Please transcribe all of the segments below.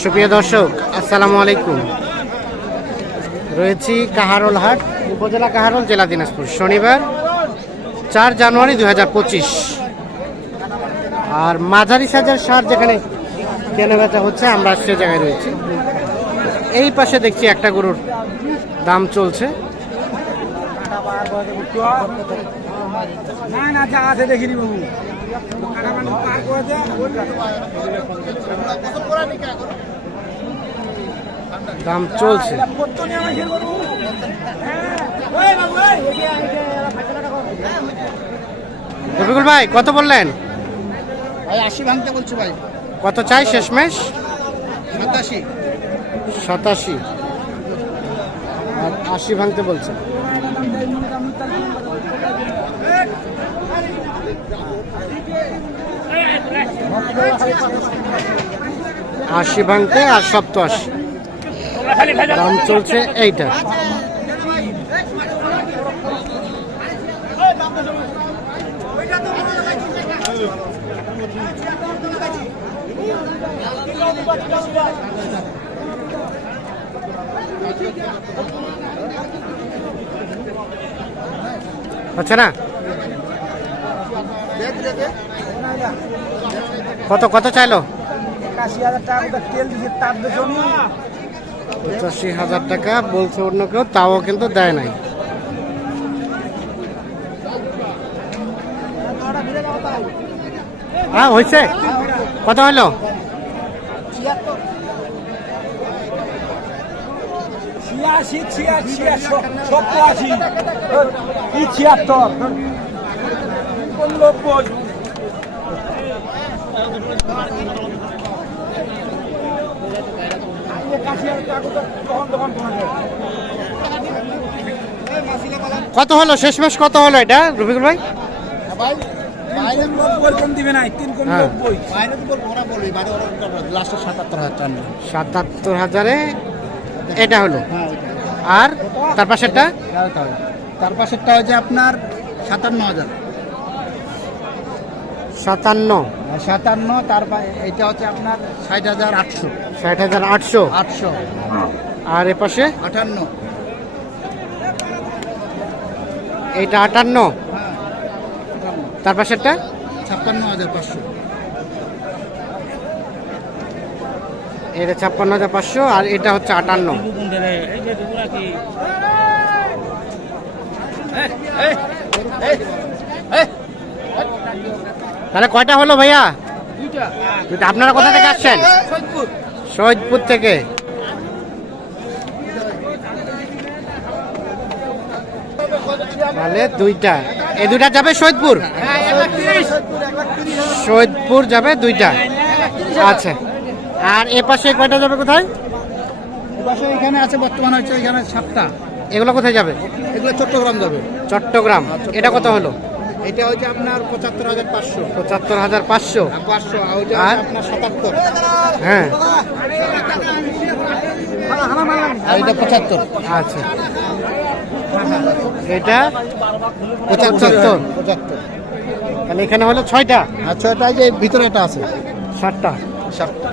সুপ্রিয় দর্শক, আসসালামু আলাইকুম। রয়েছি কাহারোল হাট, উপজেলা কাহারোল, জেলা দিনাজপুর। শনিবার চার জানুয়ারি দু হাজার পঁচিশ। আর মাঝারি সাজার সার যেখানে কেনাবেচা হচ্ছে, আমরা সে জায়গায় রয়েছি। এই পাশে দেখছি একটা গরুর দাম চলছে। দেখিনি দাম চলছে। রফিকুল ভাই কত বললেন? ভাই আশি ভাঙতে বলছি ভাই। কত চাই শেষমেশ? সাতাশি। সাতাশি। আর আশি ভাঙতে বলছে। আশি ভাঙতে আর সপ্তাশি দাম চলছে এইটা। হচ্ছে না। কত কত চাইলো? একাশি হাজার টাকা তেল দিছে তার বেচনি পঁচাশি হাজার টাকা বলছে অন্য কেউ, তাও কিন্তু দেয় নাই। হ্যাঁ হয়েছে। কত হলো? ছিয়াশি ছিয়াশি ছিয়াত্তর। নব্বই একাশি হাজার টাকা ওটা তখন তখন তোমাকে কত হলো? শেষমেশ কত হলো এটা রফিকুল ভাই? হ্যাঁ। সাতাত্তর হাজার সাতাত্তর হাজারে এটা হলো। হ্যাঁ আর তার পাশেরটা? তার পাশেরটা হচ্ছে আপনার সাতান্ন হাজার। সাতান্ন। সাতান্ন তার পা- এইটা হচ্ছে আপনার ষাট হাজার আটশো। ষাট হাজার আটশো? আটশো। আর এ পাশে? আটান্ন। এইটা আটান্ন? হ্যাঁ আটান্ন। তার পাশেরটা? ছাপ্পান্ন হাজার পাঁচশো। এটা ছাপ্পান্ন হাজার পাঁচশো আর এটা হচ্ছে আটান্ন। তাহলে কয়টা হলো ভাইয়া। আপনারা কোথা থেকে আসছেন? শহীদপুর থেকে। তাহলে দুইটা। এই দুইটা যাবে শহীদপুর শহীদপুর যাবে দুইটা। আচ্ছা। আর এ পাশে কয়টা যাবে কোথায়? এখানে আছে বর্তমান হচ্ছে এখানে সাতটা। এগুলো কোথায় যাবে? এগুলো চট্টগ্রাম যাবে। চট্টগ্রাম। এটা কত হলো? এটা হচ্ছে আপনার পঁচাত্তর হাজার পাঁচশো। পঁচাত্তর হাজার পাঁচশো। পাঁচশো আর আপনার সাতাত্তর। হ্যাঁ। এটা পঁচাত্তর। আচ্ছা। এটা পঁচাত্তর। পঁচাত্তর। তাহলে এখানে হলো ছয়টা? আর ছয়টা যে ভিতরে এটা আছে। সাতটা। সাতটা।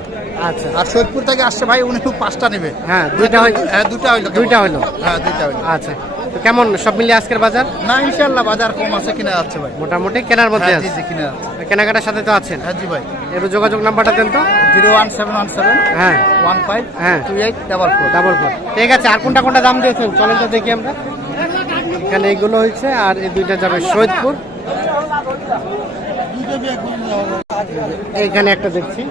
আচ্ছা। আর সৈয়দপুর থেকে আসছে ভাই উনি পাঁচটা নেবে। হ্যাঁ দুইটা হয় হ্যাঁ দুটা হইল। দুইটা হইল। হ্যাঁ দুইটা হইল। আচ্ছা। কেমন সব মিলিয়ে আজকের বাজার? না ইনশাল্লাহ বাজার কম আছে কিনা যাচ্ছে ভাই। মোটামুটি কেনার মধ্যে হ্যাঁ আছে। জি কিনা যাচ্ছে। কেনাকাটার সাথে তো আছেন। হ্যাঁ জি ভাই। এর যোগাযোগ নাম্বারটা দেন তো। Zero one seven one seven হ্যাঁ। ওয়ান ফাইভ হ্যাঁ। Two eight double four. Double ঠিক আছে আর কোনটা কোনটা দাম দিয়েছেন? চলেন তো দেখি আমরা। এখানে এইগুলো হয়েছে আর এই দুইটা যাবে সৈয়দপুর। এইখানে একটা দেখছি।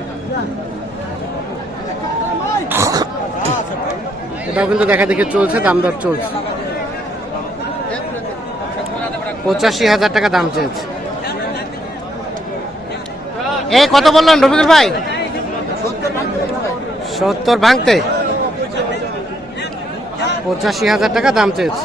এটাও কিন্তু দেখা দেখে চলছে দাম দর চলছে। পঁচাশি হাজার টাকা দাম চেয়েছে। এই, কত বললেন রফিকুল ভাই? সত্তর ভাঙতে। পঁচাশি হাজার টাকা দাম চেয়েছে।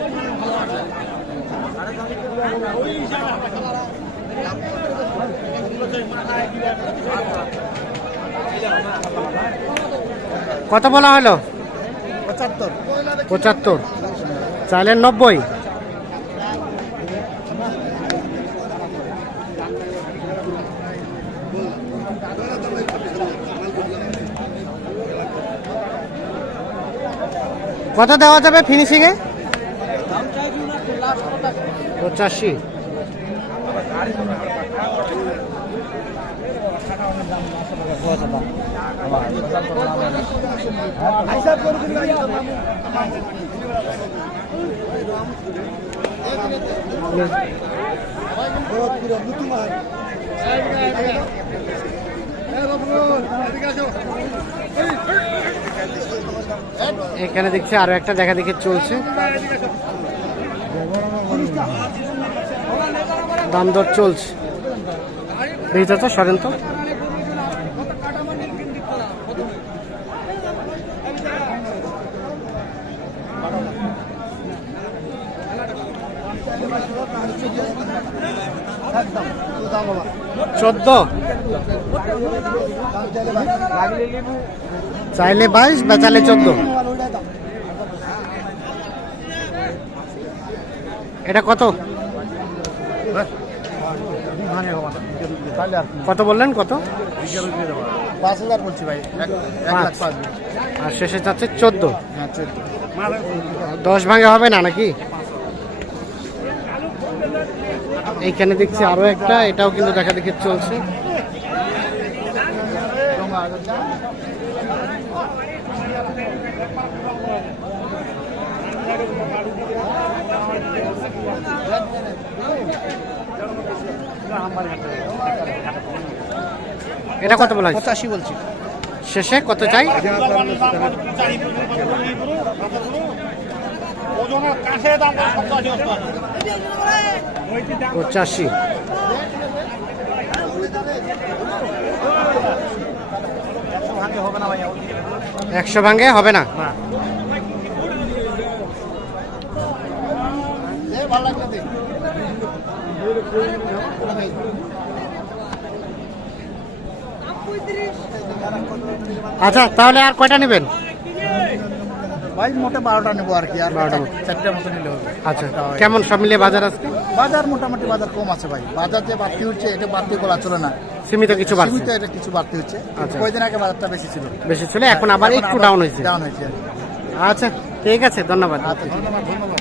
কত বলা হলো? পঁচাত্তর। পঁচাত্তর। চাইলেন নব্বই। কত দেওয়া যাবে ফিনিশিংয়ে পঁচাশি এখানে দেখছি আরও একটা দেখা দেখে চলছে। দাম দর চলছে। দেখি চাচা সরেন তো। চোদ্দ। চাইলে বাইশ বেচালে চোদ্দ। এটা কত? কত বললেন? কত? পাঁচ। হাজার বলছি ভাই আর শেষে যাচ্ছে চোদ্দ। দশ ভাঙে হবে না নাকি? এইখানে দেখছি আরও একটা, এটাও কিন্তু দেখা দেখি চলছে। এটা কত বলা? পঁচাশি বলছি। শেষে কত চাই? পঁচাশি। একশো ভাঙে হবে না। ভালো লাগল দেখ আচ্ছা তাহলে আর কয়টা নেবেন? ভাই মোটে বারোটা নেব আর কি আর 12টা চার- চারটে মতো নিলে হবে। আচ্ছা কেমন সব মিলিয়ে বাজার আজকে? বাজার মোটামুটি বাজার কম আছে ভাই। বাজার যে বাড়তি হচ্ছে এটা বাড়তি বলা চলে না। সীমিত কিছু বাড়ছে? সীমিত এটা কিছু বাড়তি হচ্ছে। আচ্ছা। কয়েকদিন আগে বাজারটা বেশি ছিল? বেশি ছিল এখন আবার একটু ডাউন হয়েছে। ডাউন হয়েছে। আচ্ছা ঠিক আছে ধন্যবাদ। আচ্ছা ধন্যবাদ ধন্যবাদ।